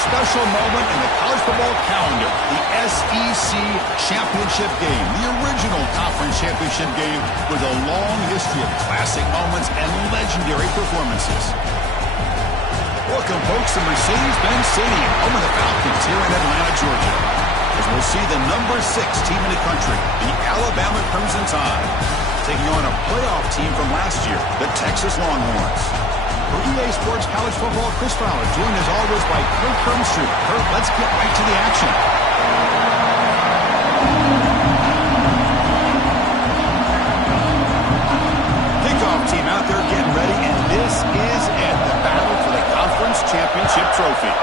special moment in the college football calendar, the SEC Championship game, the original conference championship game with a long history of classic moments and legendary performances. Welcome, folks, to Mercedes-Benz Stadium, home of the Falcons here in Atlanta, Georgia, as we'll see the number 6 team in the country, the Alabama Crimson Tide, taking on a playoff team from last year, the Texas Longhorns. For EA Sports College Football, Chris Fowler, joined as always by Kurt Crumbstreet. Kurt, let's get right to the action. Kickoff team out there getting ready, and this is it, the battle for the Conference Championship Trophy.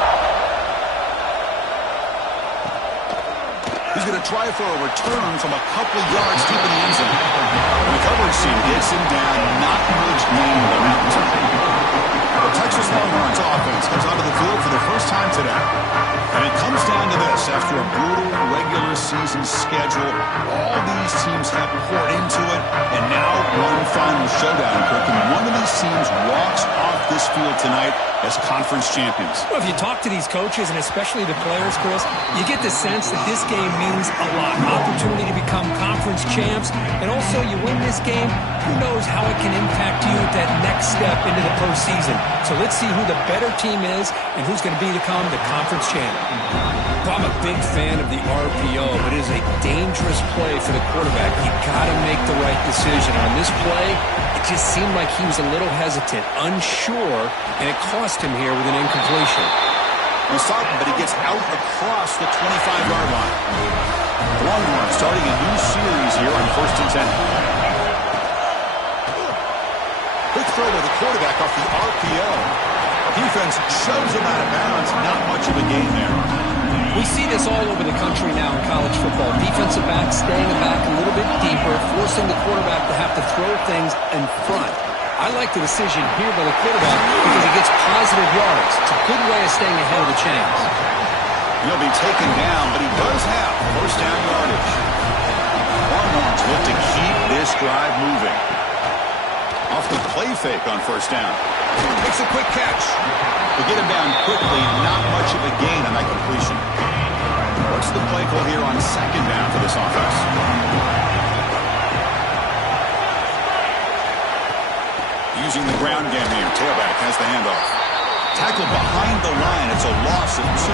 He's going to try for a return from a couple of yards deep in the end zone. The coverage team gets him down, not much gain on the mountain. The Texas Longhorns offense comes onto the field for the first time today. And it comes down to this. After a brutal regular season schedule, all these teams have poured into it, and now one final showdown. And one of these teams walks off this field tonight as conference champions. Well, if you talk to these coaches, and especially the players, Chris, you get the sense that this game means a lot. Opportunity to become conference champs, and also you win this game, who knows how it can impact you at that next step into the postseason. So let's see who the better team is and who's going to become the conference champ. Well, I'm a big fan of the RPO, but it is a dangerous play for the quarterback. You got to make the right decision. On this play, it just seemed like he was a little hesitant, unsure, and it cost him here with an incompletion. We stop him, but he gets out across the 25-yard line. The Longhorns starting a new series here on 1st and 10. Quick throw to the quarterback off the RPO. Defense shoves him out of bounds. Not much of a gain there. We see this all over the country now in college football. Defensive backs staying back a little bit deeper, forcing the quarterback to have to throw things in front. I like the decision here by the quarterback because he gets positive yards. It's a good way of staying ahead of the chains. He'll be taken down, but he does have first down yardage. Longhorns look to keep this drive moving. Off the play fake on first down. Makes a quick catch. They get him down quickly, not much of a gain on that completion. What's the play call here on second down for this offense? Using the ground game here. Tailback has the handoff. Tackled behind the line. It's a loss of 2.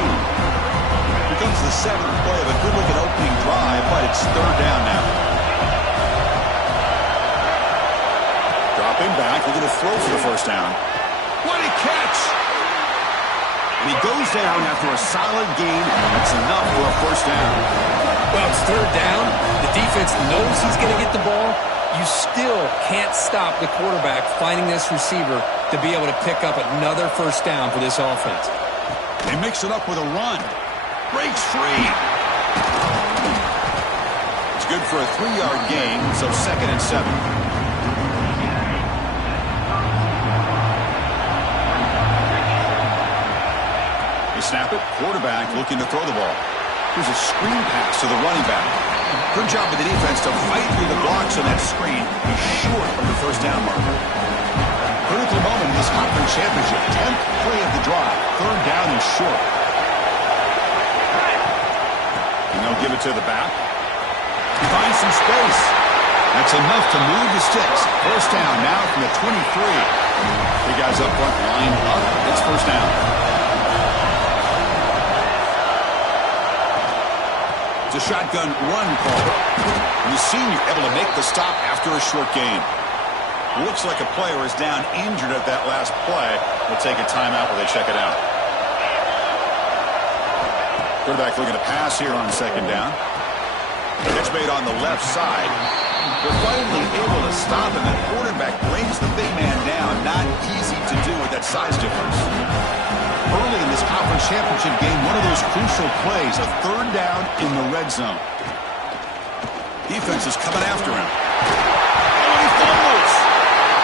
Becomes the 7th play of a good-looking opening drive, but it's third down now. Dropping back, looking to throw for the first down. What a catch! And he goes down after a solid gain. That's enough for a first down. Well, it's third down. The defense knows he's going to get the ball. You still can't stop the quarterback finding this receiver to be able to pick up another first down for this offense. They mix it up with a run. Breaks free. It's good for a 3-yard gain, so 2nd and 7. Snap it. Quarterback looking to throw the ball. Here's a screen pass to the running back. Good job of the defense to fight through the blocks on that screen. He's short of the first down marker. Critical moment in this conference championship. 10th play of the drive. Third down and short. And they'll give it to the back. He finds some space. That's enough to move the sticks. First down now from the 23. The guys up front lined up. It's first down. It's a shotgun run call. The senior able to make the stop after a short gain. Looks like a player is down injured at that last play. We'll take a timeout while they check it out. Quarterback looking to pass here on second down. Catch made on the left side. They're finally able to stop him. The quarterback brings the big man down. Not easy to do with that size difference. Early in this conference championship game, one of those crucial plays, a third down in the red zone. Defense is coming after him. Oh, he fumbles.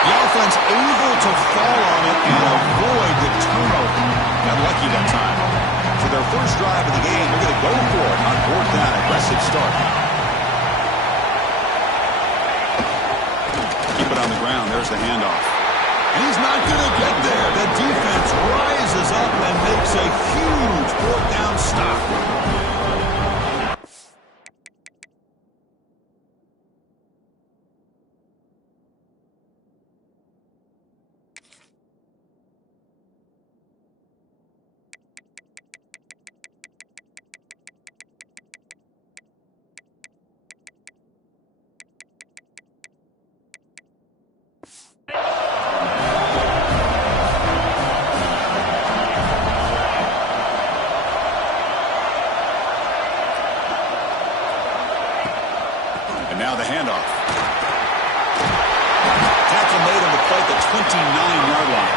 The offense able to fall on it and avoid the turnover. Got lucky that time. For their first drive of the game, they're going to go for it on 4th down. Aggressive start. Keep it on the ground. There's the handoff. And he's not going to get there. The defense rises up and makes a huge fourth down stop. Now the handoff. Tackle made on the play at the 29-yard line.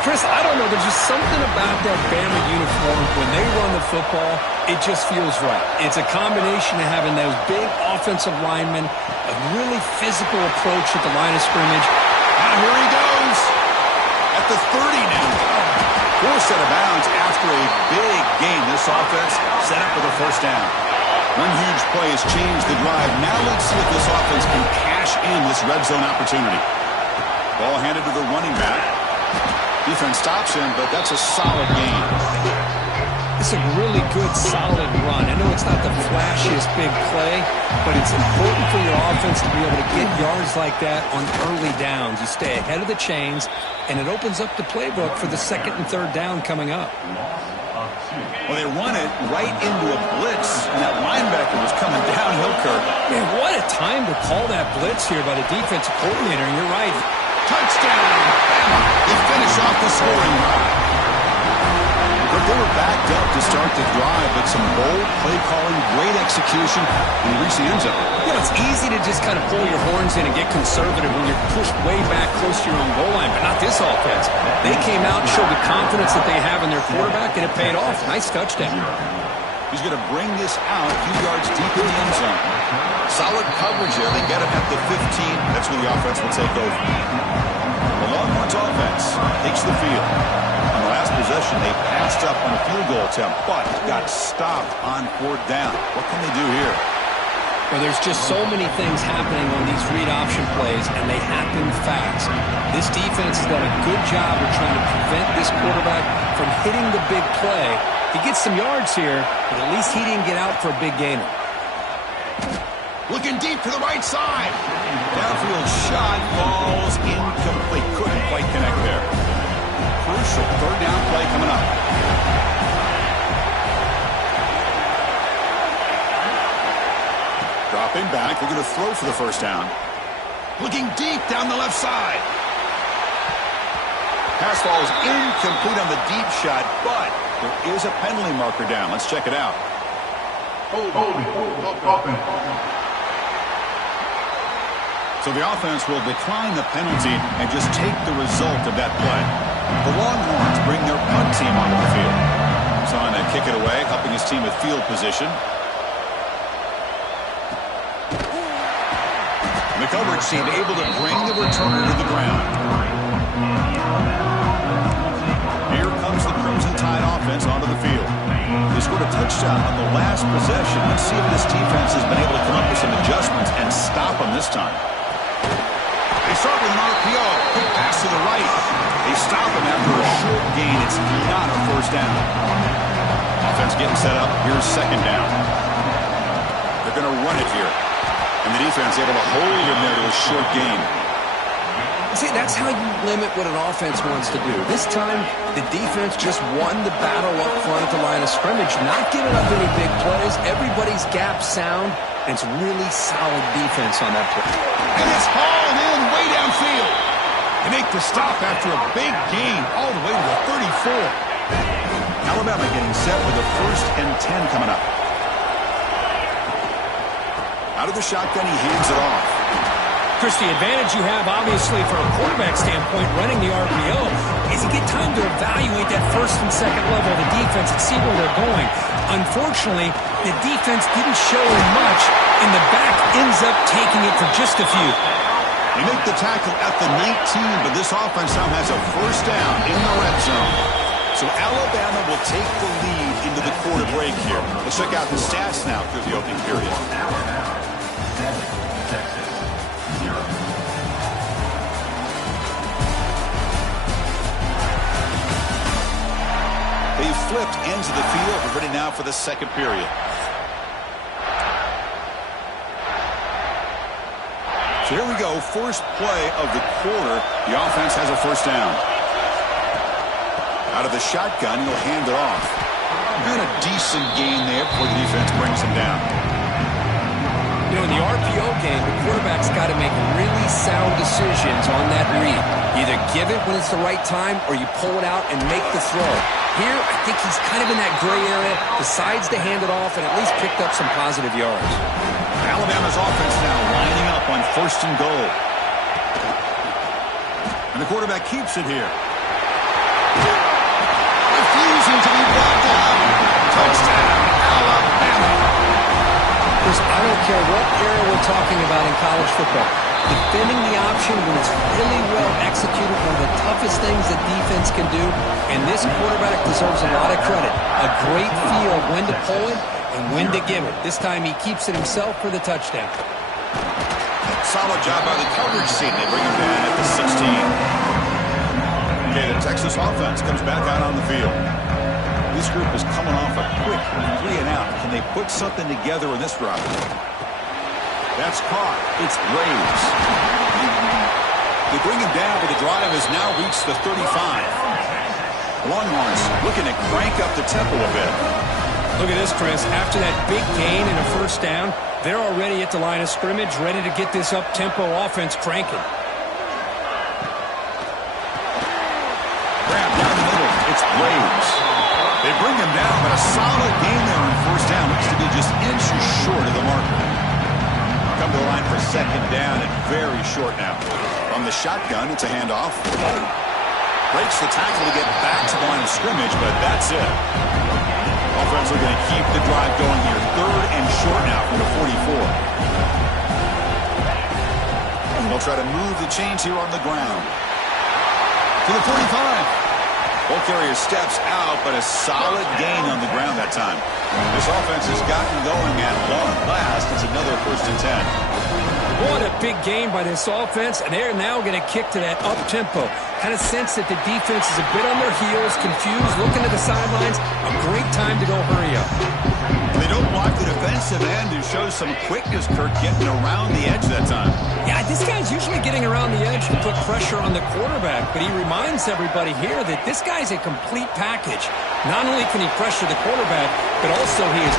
Chris, I don't know. There's just something about that Bama uniform. When they run the football, it just feels right. It's a combination of having those big offensive linemen, a really physical approach at the line of scrimmage. Now here he goes. At the 30 now. Forced out of bounds after a big gain. This offense set up with a first down. One huge play has changed the drive. Now let's see if this offense can cash in this red zone opportunity. Ball handed to the running back. Defense stops him, but that's a solid gain. It's a really good, solid run. I know it's not the flashiest big play, but it's important for your offense to be able to get yards like that on early downs. You stay ahead of the chains, and it opens up the playbook for the second and third down coming up. Well, they run it right into a blitz, and that linebacker was coming downhill, Kirk. Man, what a time to call that blitz here by the defensive coordinator, and you're right. Touchdown! They finish off the scoring drive. But they were backed up to start the drive, but some bold play calling, great execution, and reach the end zone. You know, it's easy to just kind of pull your horns in and get conservative when you're pushed way back close to your own goal line, but not this offense. They came out and showed the confidence that they have in their quarterback, and it paid off. Nice touchdown. He's going to bring this out a few yards deep in the end zone. Solid coverage there. They get him at the 15. That's where the offense will take over. The Longhorns offense takes the field. On the last possession, they passed up on a field goal attempt, but got stopped on fourth down. What can they do here? Well, there's just so many things happening on these read option plays, and they happen fast. This defense has done a good job of trying to prevent this quarterback from hitting the big play. He gets some yards here, but at least he didn't get out for a big gainer. Looking deep to the right side. Downfield shot falls incomplete. Couldn't quite connect there. Crucial third down play coming up. Dropping back. They're going to throw for the first down. Looking deep down the left side. Pass falls incomplete on the deep shot, but there is a penalty marker down. Let's check it out. So the offense will decline the penalty and just take the result of that play. The Longhorns bring their punt team onto the field. Trying to kick it away, helping his team with field position. And the coverage team able to bring the returner to the ground. Here comes the Crimson Tide offense onto the field. They scored a touchdown on the last possession. Let's see if this defense has been able to come up with some adjustments and stop them this time. They start with an RPO. Quick pass to the right. They stop him after a short gain. It's not a first down. Offense getting set up. Here's second down. They're going to run it here. And the defense able to hold him there to a short gain. See, that's how you limit what an offense wants to do. This time, the defense just won the battle up front at the line of scrimmage, not giving up any big plays. Everybody's gap sound, and it's really solid defense on that play. And it's hauled in way downfield. They make the stop after a big gain all the way to the 34. Alabama getting set with a 1st and 10 coming up. Out of the shotgun, he hands it off. Chris, the advantage you have, obviously, from a quarterback standpoint, running the RPO, is you get time to evaluate that first and second level of the defense and see where they're going. Unfortunately, the defense didn't show him much, and the back ends up taking it for just a few. They make the tackle at the 19, but this offense now has a first down in the red zone. So Alabama will take the lead into the quarter break here. Let's check out the stats now through the opening period. flipped ends of the field. We're ready now for the second period. So here we go, first play of the quarter. The offense has a first down. Out of the shotgun, he'll hand it off. Doing a decent gain there before the defense brings him down. You know, in the RPO game, the quarterback's got to make really sound decisions on that read. Either give it when it's the right time or you pull it out and make the throw. Here, I think he's kind of in that gray area, decides to hand it off and at least picked up some positive yards. Alabama's offense now lining up on first and goal. And the quarterback keeps it here. Refusing to be brought down. Touchdown, Alabama. Chris, I don't care what era we're talking about in college football. Defending the option when it's really well executed, one of the toughest things that defense can do. And this quarterback deserves a lot of credit. A great feel of when to pull it and when to give it. This time he keeps it himself for the touchdown. Solid job by the coverage team. They bring him down at the 16. Okay, the Texas offense comes back out on the field. This group is coming off a quick 3 and out. Can they put something together in this drive? That's caught. It's Graves. They bring him down, but the drive has now reached the 35. Longhorns looking to crank up the tempo a bit. Look at this, Chris. After that big gain and a first down, they're already at the line of scrimmage, ready to get this up-tempo offense cranking. Grab down the middle. It's Graves. They bring him down, but a solid gain there on first down. Looks to be just inches short of the marker. Come to the line for second down and very short now. From the shotgun, it's a handoff. Breaks the tackle to get back to the line of scrimmage, but that's it. Offense looking to keep the drive going here. Third and short now from the 44. They'll try to move the chains here on the ground. To the 45. Ball carrier steps out, but a solid gain on the ground that time. This offense has gotten going at long last. It's another first and 10. What a big game by this offense, and they're now going to kick to that up-tempo. Kind of sense that the defense is a bit on their heels, confused, looking to the sidelines. A great time to go hurry up. They don't block the defensive end and show some quickness, Kirk, getting around the edge that time. Yeah, this guy's usually getting around the edge to put pressure on the quarterback, but he reminds everybody here that this guy's a complete package. Not only can he pressure the quarterback, but also he is...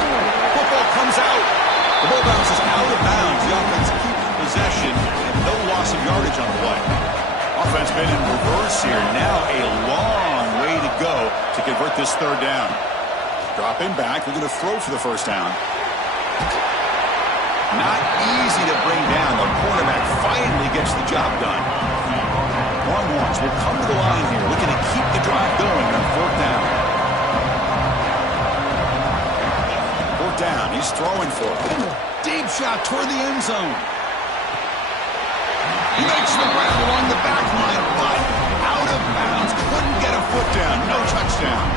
Football comes out. The ball bounces out of bounds. The offense keeps possession and no loss of yardage on the play. Offense been in reverse here. Now a long way to go to convert this third down. Dropping back. They're going to throw for the first down. Not easy to bring down. The quarterback finally gets the job done. Longhorns will come to the line here, looking to keep the drive going on fourth down. Fourth down. He's throwing for it. Deep shot toward the end zone. He makes the grab along the back line, but out of bounds. Couldn't get a foot down. No touchdown.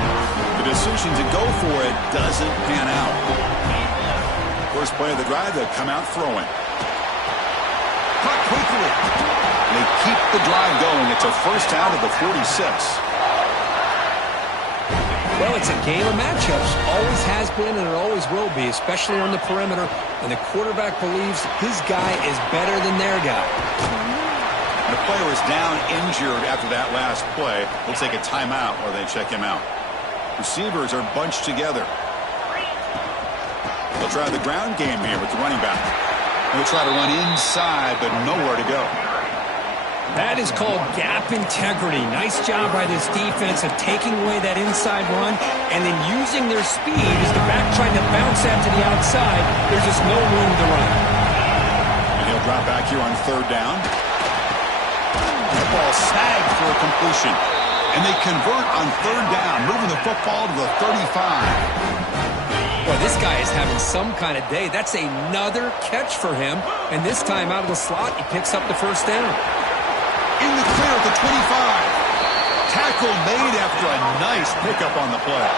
The decision to go for it doesn't pan out. First play of the drive, they'll come out throwing. Cut quickly. They keep the drive going. It's a first down to the 46. Well, it's a game of matchups. Always has been and it always will be, especially on the perimeter. And the quarterback believes his guy is better than their guy. The player is down injured after that last play. We'll take a timeout while they check him out. Receivers are bunched together. They'll try the ground game here with the running back. They'll try to run inside, but nowhere to go. That is called gap integrity. Nice job by this defense of taking away that inside run and then using their speed as the back trying to bounce that to the outside. There's just no room to run. And he'll drop back here on third down. The ball snagged for a completion. And they convert on third down, moving the football to the 35. Boy, this guy is having some kind of day. That's another catch for him. And this time out of the slot, he picks up the first down. In the clear at the 25. Tackle made after a nice pickup on the play.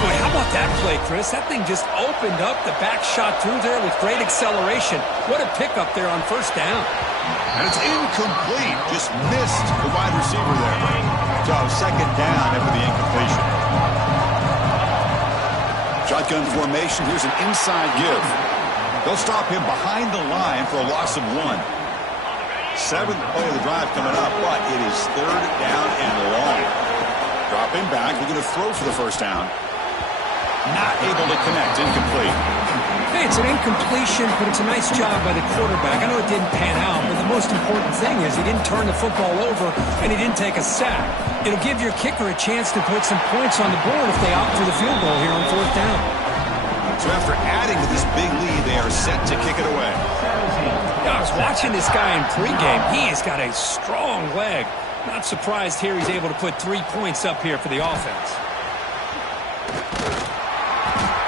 Boy, how about that play, Chris? That thing just opened up. The back shot through there with great acceleration. What a pickup there on first down. And it's incomplete. Just missed the wide receiver there. So second down after the incompletion. Shotgun formation. Here's an inside give. They'll stop him behind the line for a loss of 1. 7th play of the drive coming up, but it is third down and long. Dropping back, we're going to throw for the first down. Not able to connect, incomplete. Hey, it's an incompletion, but it's a nice job by the quarterback. I know it didn't pan out, but the most important thing is he didn't turn the football over and he didn't take a sack. It'll give your kicker a chance to put some points on the board if they opt for the field goal here on 4th down. So after adding to this big lead, they are set to kick it away. I was watching this guy in pregame. He has got a strong leg. Not surprised here he's able to put 3 points up here for the offense.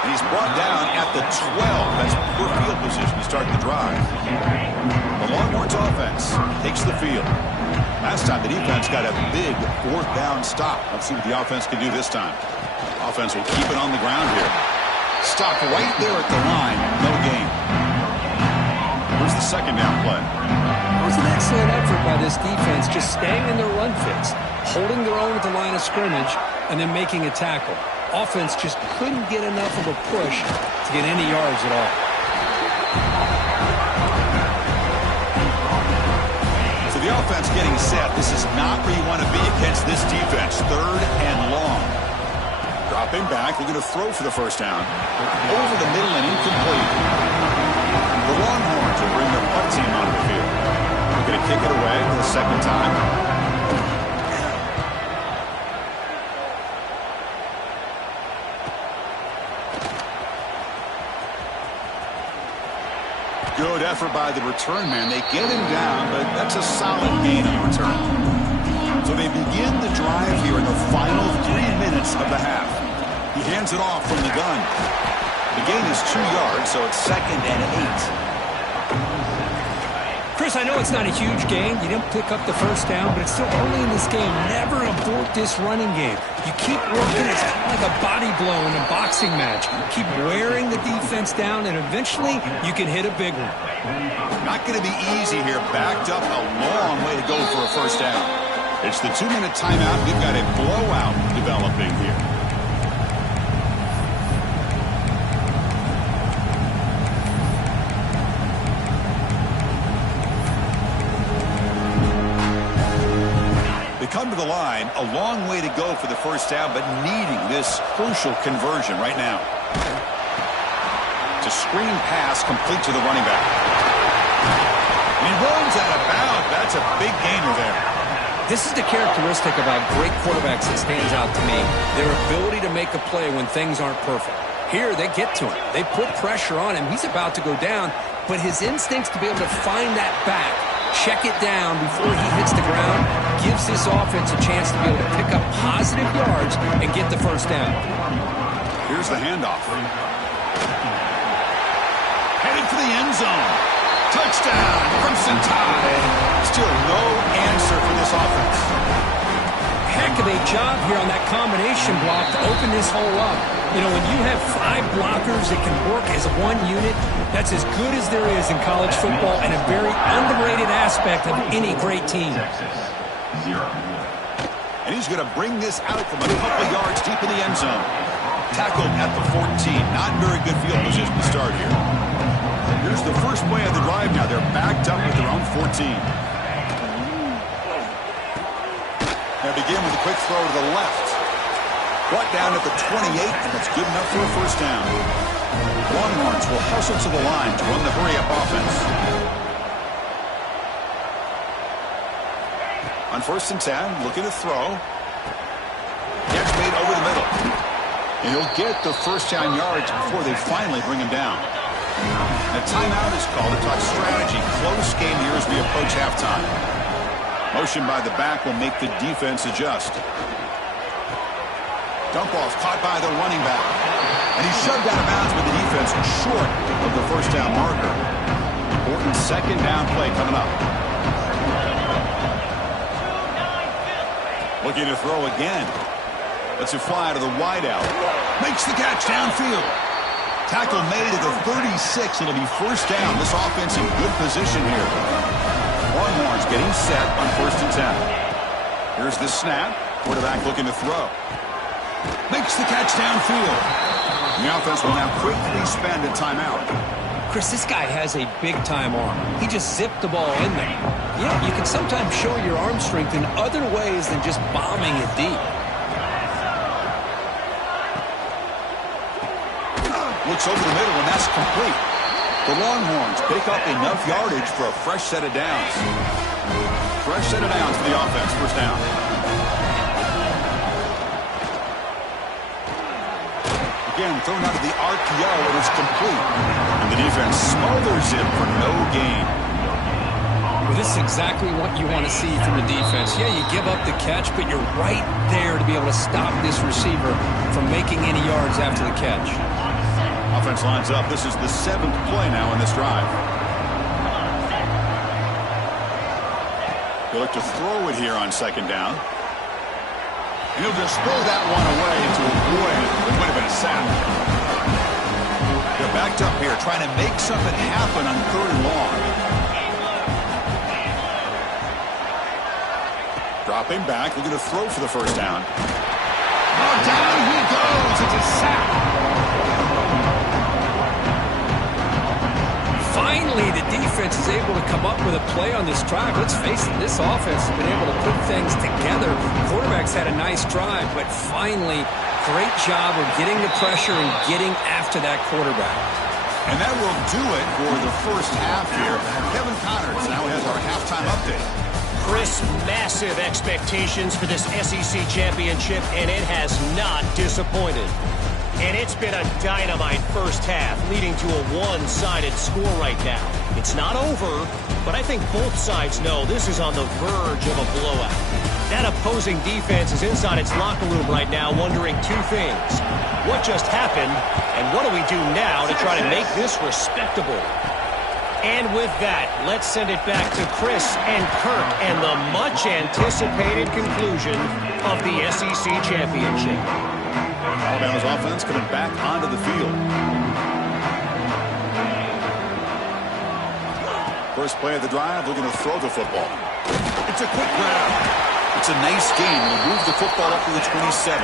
And he's brought down at the 12. That's poor field position to start the drive. The Longhorns offense takes the field. Last time the defense got a big 4th down stop. Let's see what the offense can do this time. Offense will keep it on the ground here. Stop right there at the line. No gain. Here's the second down play. It was an excellent effort by this defense, just staying in their run fits, holding their own at the line of scrimmage, and then making a tackle. Offense just couldn't get enough of a push to get any yards at all. So the offense getting set. This is not where you want to be against this defense. Third and long. Dropping back. We're going to throw for the first down. Over the middle and incomplete. The Longhorns will bring their punt team onto the field. We're going to kick it away for the second time. Good effort by the return man. They get him down, but that's a solid gain on the return. So they begin the drive here in the final 3 minutes of the half. He hands it off from the gun. The gain is 2 yards, so it's 2nd and 8. Chris, I know it's not a huge gain. You didn't pick up the first down, but it's still early in this game. Never abort this running game. You keep working. It's kind of like a body blow in a boxing match. Keep wearing the defense down, and eventually you can hit a big one. Not going to be easy here. Backed up a long way to go for a first down. It's the 2-minute timeout. We've got a blowout developing here. Come to the line, a long way to go for the first down, but needing this crucial conversion right now. It's a screen pass complete to the running back. And he runs out of bounds. That's a big gainer there. This is the characteristic about great quarterbacks that stands out to me. Their ability to make a play when things aren't perfect. Here, they get to him. They put pressure on him. He's about to go down, but his instincts to be able to find that back, check it down before he hits the ground, gives this offense a chance to be able to pick up positive yards and get the first down. Here's the handoff. Headed for the end zone. Touchdown, Crimson Tide. Still no answer for this offense. Heck of a job here on that combination block to open this hole up. You know, when you have 5 blockers that can work as one unit, that's as good as there is in college football and a very underrated aspect of any great team. And he's going to bring this out from a couple of yards deep in the end zone. Tackled at the 14. Not very good field position to start here. Here's the first play of the drive now. They're backed up with their own 14. Now begin with a quick throw to the left. Brought down at the 28, and that's good enough for a first down. Longhorns will hustle to the line to run the hurry-up offense. On 1st and 10, looking to throw. Catch made over the middle. And he'll get the first down yards before they finally bring him down. A timeout is called to talk strategy. Close game here as we approach halftime. Motion by the back will make the defense adjust. Dump off caught by the running back. And he's shoved out of bounds with the defense short of the first down marker. Important second down play coming up. Looking to throw again. Lets it fly to the wideout. Makes the catch downfield. Tackle made at the 36. It'll be first down. This offense in good position here. Longhorns getting set on 1st and 10. Here's the snap. Quarterback looking to throw. Makes the catch downfield. The offense will now quickly spend a timeout. Chris, this guy has a big-time arm. He just zipped the ball in there. Yeah, you can sometimes show your arm strength in other ways than just bombing it deep. Looks over the middle, and that's complete. The Longhorns pick up enough yardage for a fresh set of downs. Fresh set of downs for the offense. First down. Again, thrown out of the RPO, and it's complete. And the defense smothers it for no gain. Well, this is exactly what you want to see from the defense. Yeah, you give up the catch, but you're right there to be able to stop this receiver from making any yards after the catch. Offense lines up. This is the 7th play now in this drive. He'll look to throw it here on second down. And he'll just throw that one away to avoid what would have been a sack. They're backed up here trying to make something happen on 3rd and long. Dropping back, looking to throw for the first down. Oh, down he goes. It's a sack. Finally, the defense is able to come up with a play on this drive. Let's face it, this offense has been able to put things together. The quarterback's had a nice drive, but finally, great job of getting the pressure and getting after that quarterback. And that will do it for the first half here. Kevin Connors now has our halftime update. Chris, massive expectations for this SEC championship, and it has not disappointed. And it's been a dynamite first half, leading to a one-sided score right now. It's not over, but I think both sides know this is on the verge of a blowout. That opposing defense is inside its locker room right now wondering two things. What just happened, and what do we do now to try to make this respectable? And with that, let's send it back to Chris and Kirk and the much-anticipated conclusion of the SEC championship. Alabama's offense coming back onto the field. First play of the drive, looking to throw the football. It's a quick grab. It's a nice game. We'll move the football up to the 27.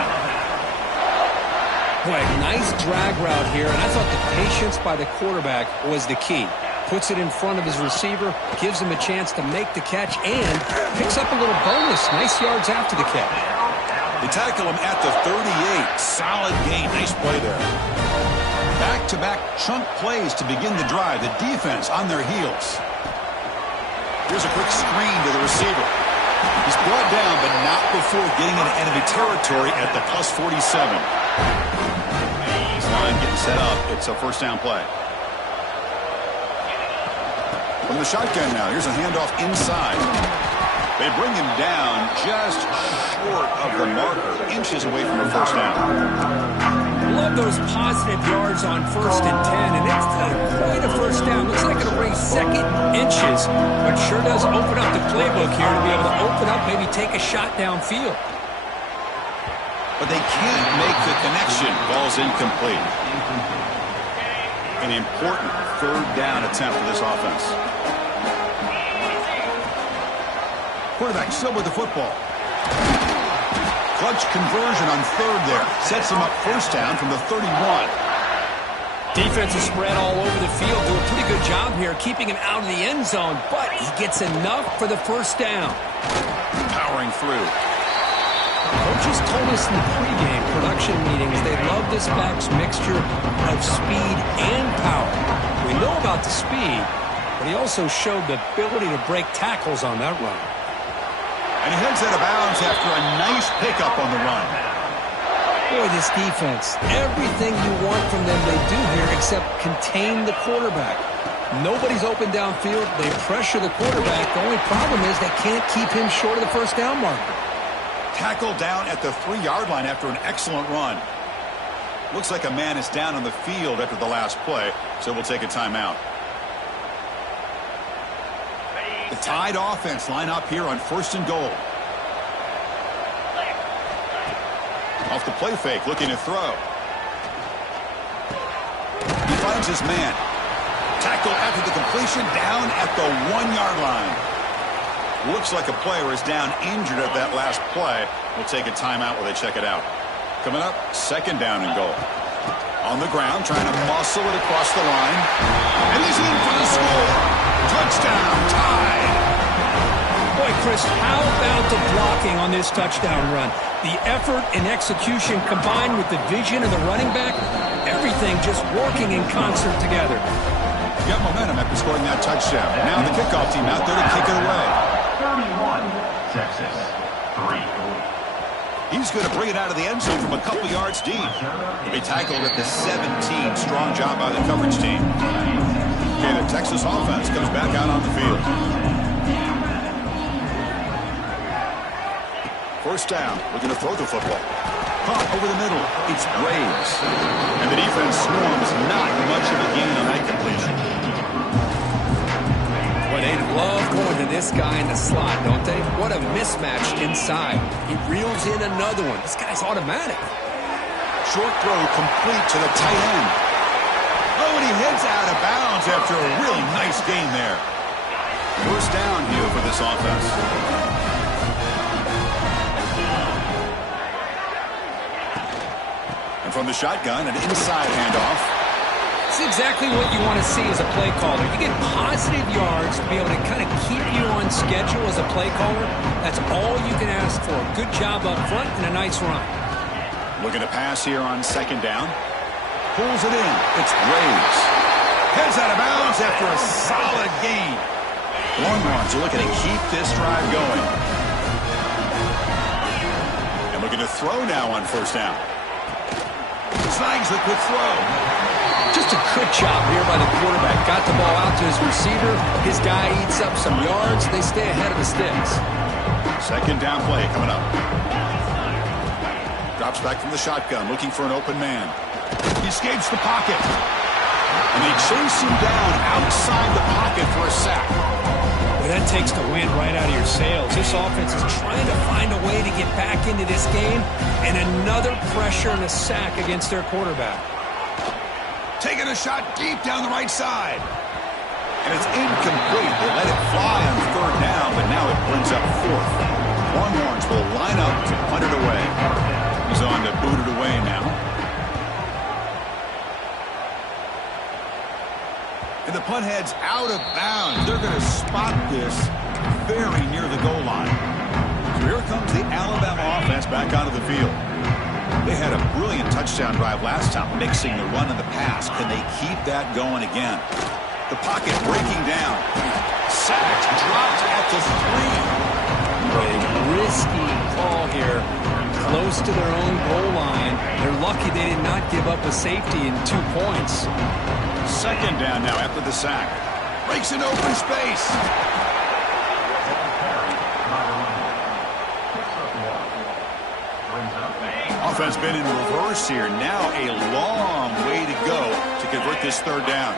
Boy, nice drag route here, and I thought the patience by the quarterback was the key. Puts it in front of his receiver, gives him a chance to make the catch, and picks up a little bonus. Nice yards after the catch. They tackle him at the 38. Solid gain. Nice play there. Back-to-back chunk plays to begin the drive. The defense on their heels. Here's a quick screen to the receiver. He's brought down, but not before getting into enemy territory at the plus 47. This line getting set up. It's a first down play. From the shotgun now. Here's a handoff inside. They bring him down just short of the marker, inches away from a first down. Love those positive yards on 1st and 10, and it's quite a first down. Looks like it'll bring second inches, but sure does open up the playbook here to be able to open up, maybe take a shot downfield. But they can't make the connection. Ball's incomplete. An important 3rd down attempt for this offense. Quarterback still with the football. Clutch conversion on 3rd there. Sets him up first down from the 31. Defense is spread all over the field. Do a pretty good job here keeping him out of the end zone, but he gets enough for the first down. Powering through. Coaches told us in the pregame production meetings they love this back's mixture of speed and power. We know about the speed, but he also showed the ability to break tackles on that run. And he heads out of bounds after a nice pickup on the run. Boy, this defense, everything you want from them they do here except contain the quarterback. Nobody's open downfield. They pressure the quarterback. The only problem is they can't keep him short of the first down marker. Tackled down at the 3-yard line after an excellent run. Looks like a man is down on the field after the last play, so we'll take a timeout. The Tide offense line up here on 1st and goal. Off the play fake, looking to throw. He finds his man. Tackle after the completion, down at the 1-yard line. Looks like a player is down injured at that last play. We'll take a timeout while they check it out. Coming up, second down and goal. On the ground, trying to muscle it across the line. And he's in for the score. Touchdown, tied. Boy, Chris, how about the blocking on this touchdown run? The effort and execution combined with the vision of the running back, everything just working in concert together. Got momentum after scoring that touchdown. Now the kickoff team out there to kick it away. 31, Texas, 3. He's going to bring it out of the end zone from a couple yards deep. He'll be tackled at the 17. Strong job by the coverage team. Okay, the Texas offense comes back out on the field. First down. We're going to throw the football. Pump over the middle. It's Graves. And the defense swarms not much of a gain on that completion. Well, they love going to this guy in the slot, don't they? What a mismatch inside. He reels in another one. This guy's automatic. Short throw complete to the tight end. Oh, and he heads out of bounds after a really nice gain there. First down here for this offense. And from the shotgun, an inside handoff. It's exactly what you want to see as a play caller. You get positive yards to be able to kind of keep you on schedule as a play caller. That's all you can ask for. Good job up front and a nice run. Looking to pass here on second down. Pulls it in. It's Graves. Heads out of bounds after a solid gain. Longhorns are looking to keep this drive going. And looking to throw now on first down. Snags the quick throw. Just a good job here by the quarterback. Got the ball out to his receiver. His guy eats up some yards. They stay ahead of the sticks. Second down play coming up. Drops back from the shotgun, looking for an open man. He escapes the pocket. And they chase him down outside the pocket for a sack. Well, that takes the wind right out of your sails. This offense is trying to find a way to get back into this game. And another pressure and a sack against their quarterback. Taking a shot deep down the right side. And it's incomplete. They let it fly on third down, but now it brings up fourth. Longhorns will line up to punt it away. He's on to boot it away now. And the punt heads out of bounds. They're going to spot this very near the goal line. So here comes the Alabama offense back onto the field. They had a brilliant touchdown drive last time, mixing the run and the pass. Can they keep that going again? The pocket breaking down. Sacked, dropped at the 3. A risky call here, close to their own goal line. They're lucky they did not give up a safety in 2 points. Second down now after the sack. Breaks an open space. Offense been in reverse here. Now a long way to go to convert this third down.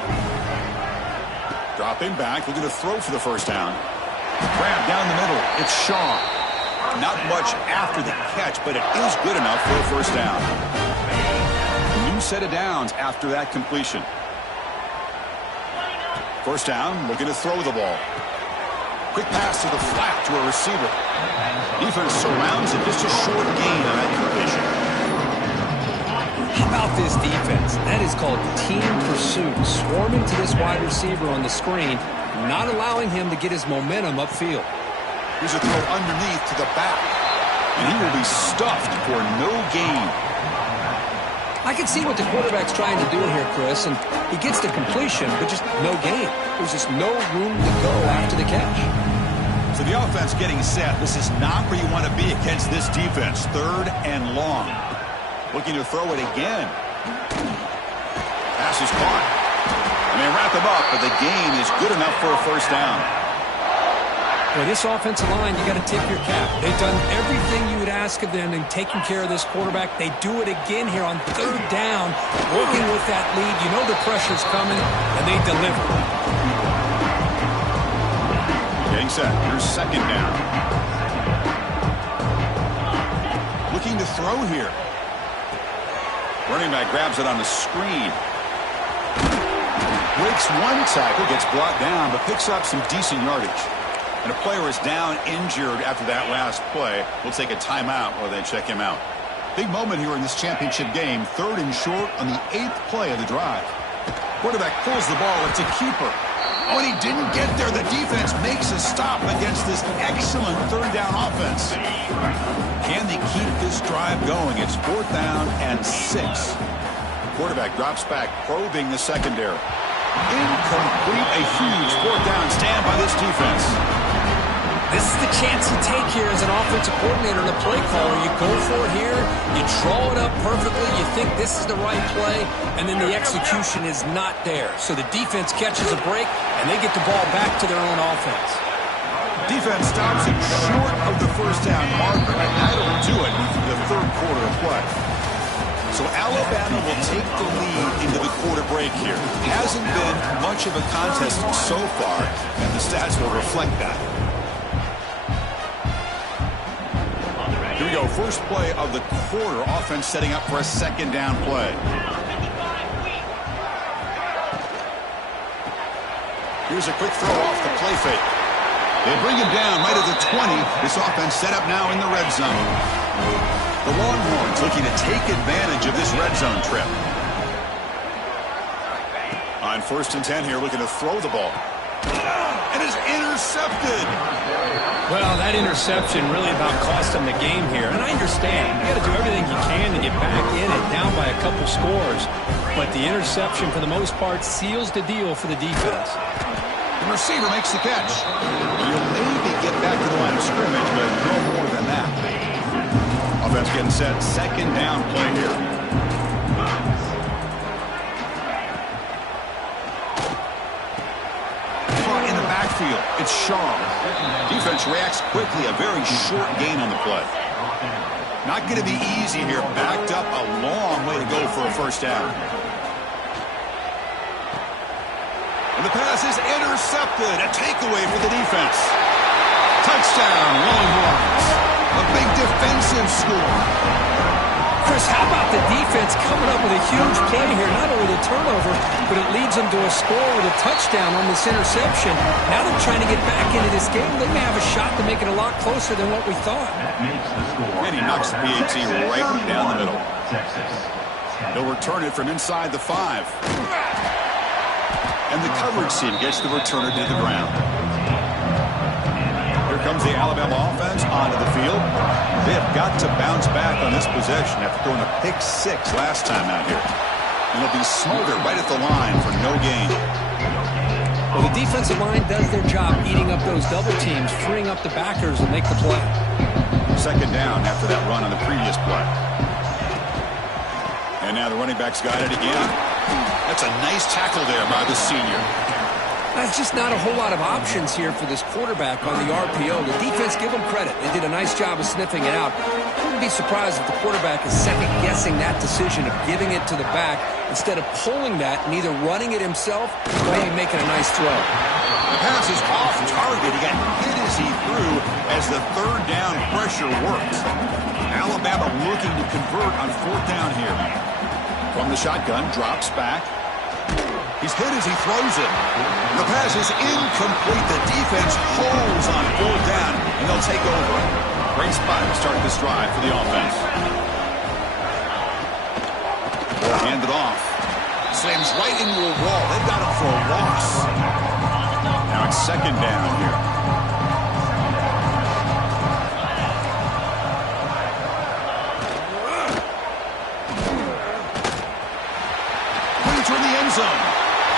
Dropping back, looking to throw for the first down. Grab down the middle. It's Shaw. Not much after the catch, but it is good enough for a first down. A new set of downs after that completion. First down, looking to throw the ball. Quick pass to the flat to a receiver. Defense surrounds it. Just a short gain on that completion. How about this defense? That is called team pursuit. Swarming to this wide receiver on the screen, not allowing him to get his momentum upfield. Here's a throw underneath to the back. And he will be stuffed for no gain. I can see what the quarterback's trying to do here, Chris, and he gets the completion, but just no gain. There's just no room to go after the catch. So the offense getting set. This is not where you want to be against this defense. Third and long. Looking to throw it again. Pass is caught. And they wrap him up, but the gain is good enough for a first down. Well, this offensive line, you got to tip your cap. They've done everything you would ask of them in taking care of this quarterback. They do it again here on third down, working with that lead. You know the pressure's coming, and they deliver. Getting set. Here's second down. Looking to throw here. Running back grabs it on the screen. Breaks one tackle, gets brought down, but picks up some decent yardage. And a player is down injured after that last play. We'll take a timeout while they check him out. Big moment here in this championship game. 3rd and short on the 8th play of the drive. Quarterback pulls the ball. It's a keeper. Oh, and he didn't get there. The defense makes a stop against this excellent 3rd down offense. Can they keep this drive going? It's 4th down and 6. Quarterback drops back, probing the secondary. Incomplete. A huge 4th down stand by this defense. This is the chance you take here as an offensive coordinator and a play caller. You go for it here, you draw it up perfectly, you think this is the right play, and then the execution is not there. So the defense catches a break, and they get the ball back to their own offense. Defense stops it short of the 1st down marker, and that'll do it for the 3rd quarter of play. So Alabama will take the lead into the quarter break here. Hasn't been much of a contest so far, and the stats will reflect that. Here we go, first play of the quarter. Offense setting up for a 2nd down play. Here's a quick throw off the play fake. They bring him down right at the 20. This offense set up now in the red zone. The Longhorns looking to take advantage of this red zone trip. On 1st and 10 here, looking to throw the ball. And is intercepted. Well, that interception really about cost them the game here. And I understand. You got to do everything you can to get back in and down by a couple scores. But the interception, for the most part, seals the deal for the defense. The receiver makes the catch. You'll maybe get back to the line of scrimmage, but no more than that. Offense getting set. 2nd down play here. In the backfield, it's Shaw. Defense reacts quickly. A very short gain on the play. Not going to be easy here. Backed up a long way to go for a 1st down. And the pass is intercepted. A takeaway for the defense. Touchdown, Longhorns. A big defensive score. Chris, how about the defense coming up with a huge play here? Not only the turnover, but it leads them to a score with a touchdown on this interception. Now they're trying to get back into this game. They may have a shot to make it a lot closer than what we thought. And he knocks the PAT right down the middle. He'll return it from inside the 5. And the coverage team gets the returner to the ground. Here comes the Alabama offense onto the field. They have got to bounce back on this possession after throwing a pick 6 last time out here. And they'll be smothered right at the line for no gain. Well, the defensive line does their job eating up those double teams, freeing up the backers and make the play. 2nd down after that run on the previous play. And now the running back's got it again. That's a nice tackle there by the senior. There's just not a whole lot of options here for this quarterback on the RPO. The defense, give them credit. They did a nice job of sniffing it out. I wouldn't be surprised if the quarterback is second-guessing that decision of giving it to the back instead of pulling that and either running it himself or maybe making a nice throw. The pass is off target. He got hit as he threw as the 3rd down pressure worked. Alabama looking to convert on 4th down here. From the shotgun, drops back. He's hit as he throws it. The pass is incomplete. The defense holds on 4th down, and they'll take over. Great spot to start this drive for the offense. Hand it off. Slams right into a wall. They've got him for a loss. Now it's 2nd down here. Through the end zone.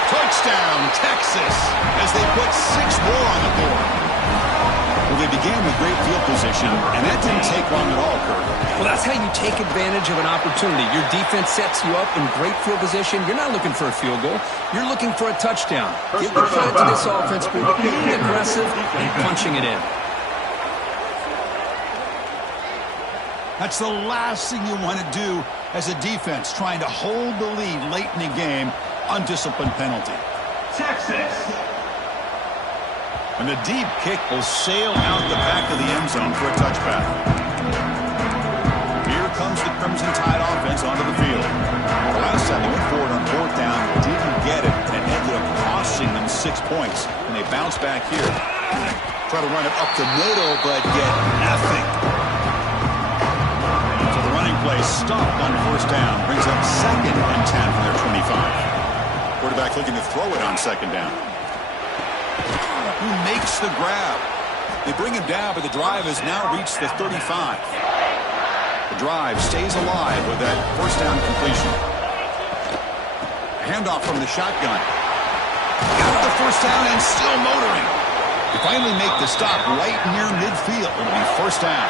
Touchdown, Texas, as they put 6 more on the board. Well, they began with great field position, and that didn't take long at all, Kurt. Well, that's how you take advantage of an opportunity. Your defense sets you up in great field position. You're not looking for a field goal. You're looking for a touchdown. Give the credit to this offense for being aggressive and punching it in. That's the last thing you want to do as a defense, trying to hold the lead late in the game. Undisciplined penalty. Texas. And the deep kick will sail out the back of the end zone for a touchback. Here comes the Crimson Tide offense onto the field. The last time they went forward on 4th down, didn't get it, and it ended up costing them 6 points. And they bounce back here. Try to run it up the middle, but get nothing. So the running play stopped on first down. Brings up 2nd and 10 from their 25. Quarterback looking to throw it on 2nd down. Who makes the grab? They bring him down, but the drive has now reached the 35. The drive stays alive with that first down completion. Handoff from the shotgun. Got the first down and still motoring. They finally make the stop right near midfield. It'll be first down.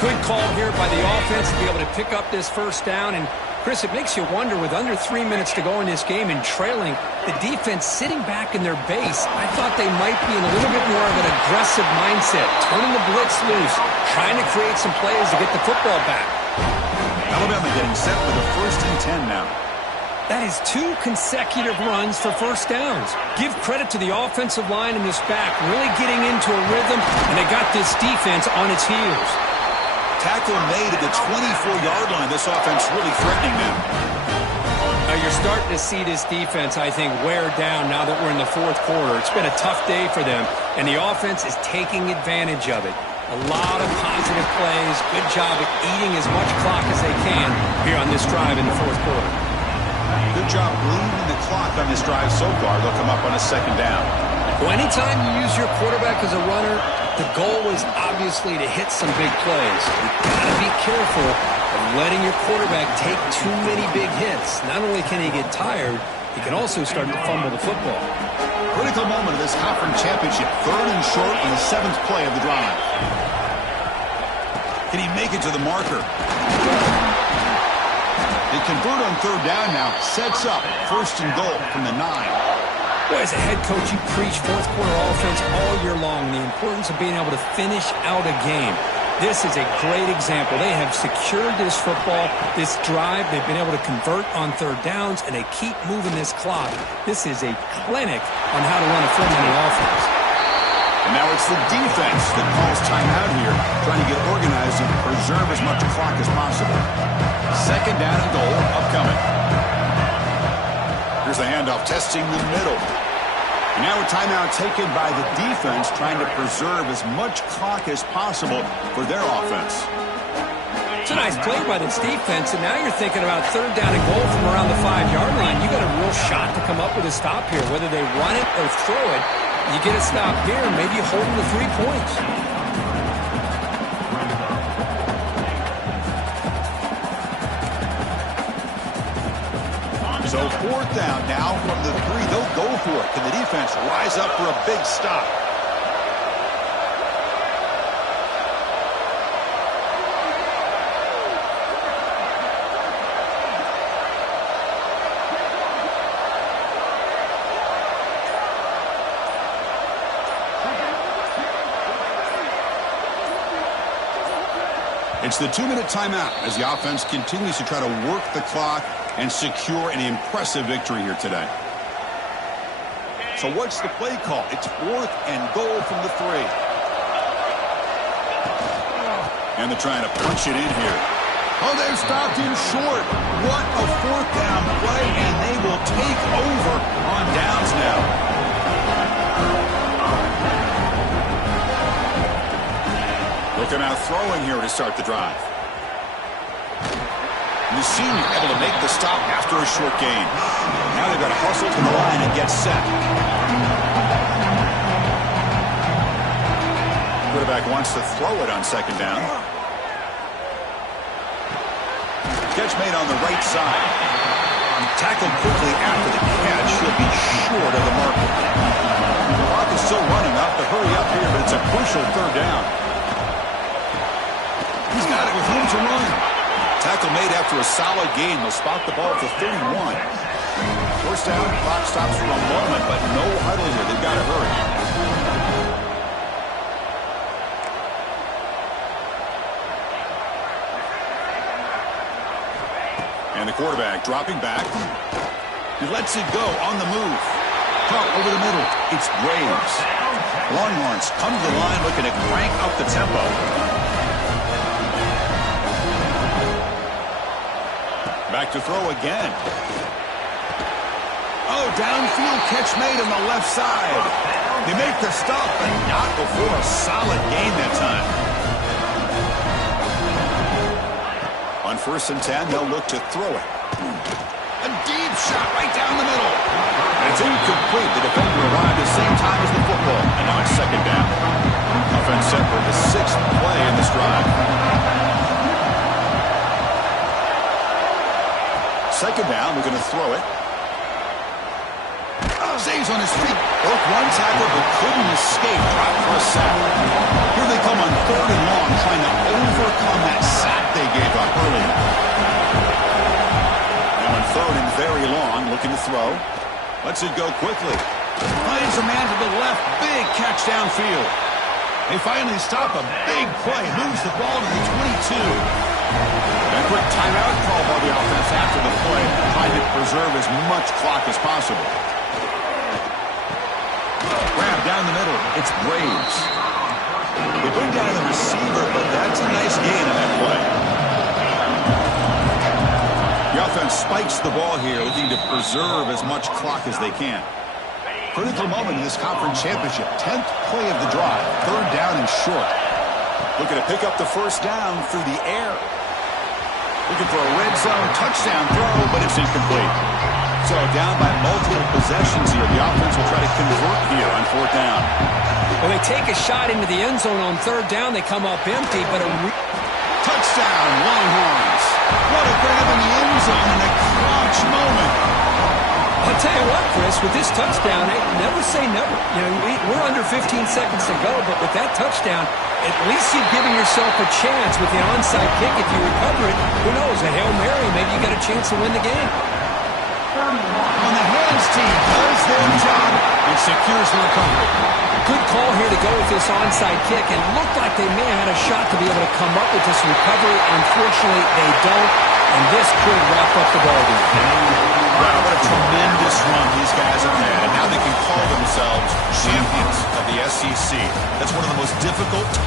Good call here by the offense to be able to pick up this first down. And, Chris, it makes you wonder, with under 3 minutes to go in this game and trailing, the defense sitting back in their base, I thought they might be in a little bit more of an aggressive mindset, turning the blitz loose, trying to create some plays to get the football back. Alabama getting set with a 1st and 10 now. That is 2 consecutive runs for first downs. Give credit to the offensive line in this back, really getting into a rhythm, and they got this defense on its heels. Tackle made at the 24-yard line. This offense really threatening them. Now you're starting to see this defense, I think, wear down now that we're in the 4th quarter. It's been a tough day for them, and the offense is taking advantage of it. A lot of positive plays. Good job at eating as much clock as they can here on this drive in the 4th quarter. Good job bleeding the clock on this drive so far. They'll come up on a 2nd down. Well, anytime you use your quarterback as a runner, the goal is obviously to hit some big plays. You've got to be careful of letting your quarterback take too many big hits. Not only can he get tired, he can also start to fumble the football. Critical moment of this conference championship. 3rd and short on the 7th play of the drive. Can he make it to the marker? They convert on 3rd down now. Sets up 1st and goal from the 9. Boy, as a head coach, you preach 4th quarter offense all year long. The importance of being able to finish out a game. This is a great example. They have secured this football, this drive. They've been able to convert on 3rd downs, and they keep moving this clock. This is a clinic on how to run a 4-minute offense. And now it's the defense that calls timeout here, trying to get organized and preserve as much clock as possible. 2nd down and goal upcoming. Here's the handoff, testing the middle. And now a timeout taken by the defense, trying to preserve as much clock as possible for their offense. It's a nice play by this defense, and now you're thinking about 3rd down and goal from around the 5-yard line. You got a real shot to come up with a stop here. Whether they run it or throw it, you get a stop here, and maybe you hold them to 3 points. So 4th down now from the 3. They'll go for it. Can the defense rise up for a big stop? It's the 2-minute timeout as the offense continues to try to work the clock and secure an impressive victory here today. So what's the play call? It's 4th and goal from the 3. And they're trying to punch it in here. Oh, they've stopped him short. What a 4th down play, and they will take over on downs now. Looking out throwing here to start the drive. And the senior able to make the stop after a short gain. Now they've got to hustle to the line and get set. Quarterback wants to throw it on 2nd down. Catch made on the right side. Tackled quickly after the catch. He'll be short of the marker. The clock is still running. Up to hurry up here, but it's a crucial 3rd down. He's got it with room to run. Tackle made after a solid gain. They'll spot the ball at the 31. 1st down, clock stops for a moment, but no huddle here. They've got to hurry. And the quarterback dropping back. He lets it go on the move. Caught over the middle. It's Graves. Longhorns come to the line looking to crank up the tempo. Back to throw again. Oh, downfield catch made on the left side. They make the stop, but not before a solid gain that time. On 1st and 10, they'll look to throw it. A deep shot right down the middle. It's incomplete. The defender arrived at the same time as the football. And now it's 2nd down. Offense set for the 6th play in this drive. 2nd down, we're going to throw it. Saves on his feet. Broke one tackle, but couldn't escape. Dropped for a sack. Here they come on 3rd and long, trying to overcome that sack they gave up earlier. Now on 3rd and very long, looking to throw. Lets it go quickly. Finds a man to the left. Big catch downfield. They finally stop a big play. Moves the ball to the 22. And a quick timeout call by the offense after the play, trying to preserve as much clock as possible. Grab down the middle. It's Braves. They bring down the receiver, but that's a nice gain on that play. The offense spikes the ball here, looking to preserve as much clock as they can. Critical moment in this conference championship. 10th play of the drive. 3rd down and short. Looking to pick up the 1st down through the air. Looking for a red zone touchdown throw, but it's incomplete. So down by multiple possessions here. The offense will try to convert here on 4th down. Well, they take a shot into the end zone on 3rd down. They come up empty, but touchdown, Longhorns. What a grab in the end zone in a clutch moment. I'll tell you what, Chris, with this touchdown, never say never. You know, we're under 15 seconds to go, but with that touchdown, at least you're giving yourself a chance with the onside kick. If you recover it, who knows, a Hail Mary, maybe you got a chance to win the game. On the hands team does their job and secures the recovery. Good call here to go with this onside kick, and looked like they may have had a shot to be able to come up with this recovery. Unfortunately, they don't, and this could wrap up the ballgame. Wow, what a tremendous run these guys have had, and now they can call themselves champions of the SEC. That's one of the most difficult titles.